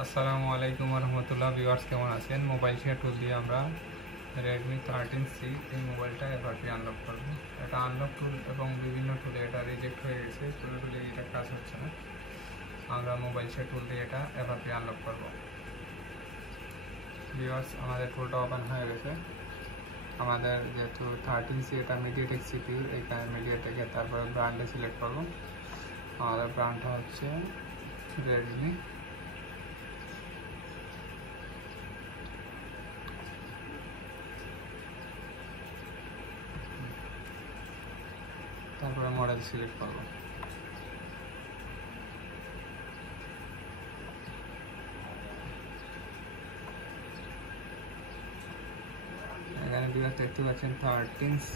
আসসালামু আলাইকুম রহমতুল্লাহ। ভিউয়ার্স কেমন আছেন? মোবাইল শেয়ার টুল দিয়ে আমরা রেডমি 13C এই মোবাইলটা এভাবে আনলক করব। এটা আনলক টুল এবং বিভিন্ন টুলে এটা রিজেক্ট হয়ে গেছে, টুলে এটা কাজ হচ্ছে না। আমরা মোবাইল শেয়ার টুল দিয়ে এটা এভাবে আনলক করব। ভিউয়ার্স আমাদের টুলটা ওপেন হয়ে গেছে। আমাদের যেহেতু 13C এটা মিডিয়াটেক সিপিইউ, এইখানে মিডিয়াটেকের তারপরে ব্র্যান্ডে সিলেক্ট করব। আমাদের ব্র্যান্ডটা হচ্ছে রেডমি। তারপরে মডেল সিলেক্ট করব। এখানে ভিউয়ার্স দেখতে পাচ্ছেন 13C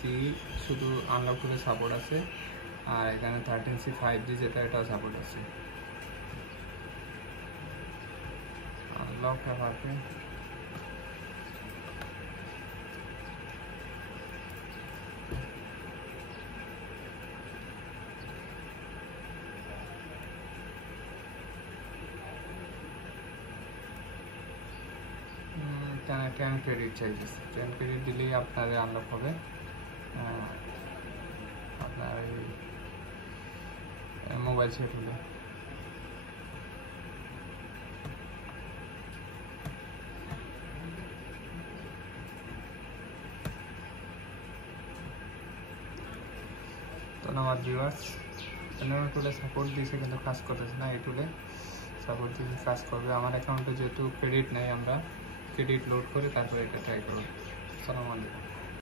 শুধু আনলক টুলে সাপোর্ট আছে, আর এখানে 13C 5G যেটা এটাও সাপোর্ট আছে। আনলক এভাবে এখানে 10 ক্রেডিট চাইতেছে। 10 ক্রেডিট দিলেই আপনাদের আনলক হবে। আপনার এই মোবাইল সেট হলে ধন্যবাদ ভিউয়ার্স। অন্য টুলে সাপোর্ট দিয়েছে কিন্তু কাজ করতেছে না, এই টুলে সাপোর্ট দিয়েছে কাজ করবে। আমার অ্যাকাউন্টে যেহেতু ক্রেডিট নেই, আমরা ক্রেডিট লোড করে তারপরে এটা ট্রাই করব। আসসালামু আলাইকুম।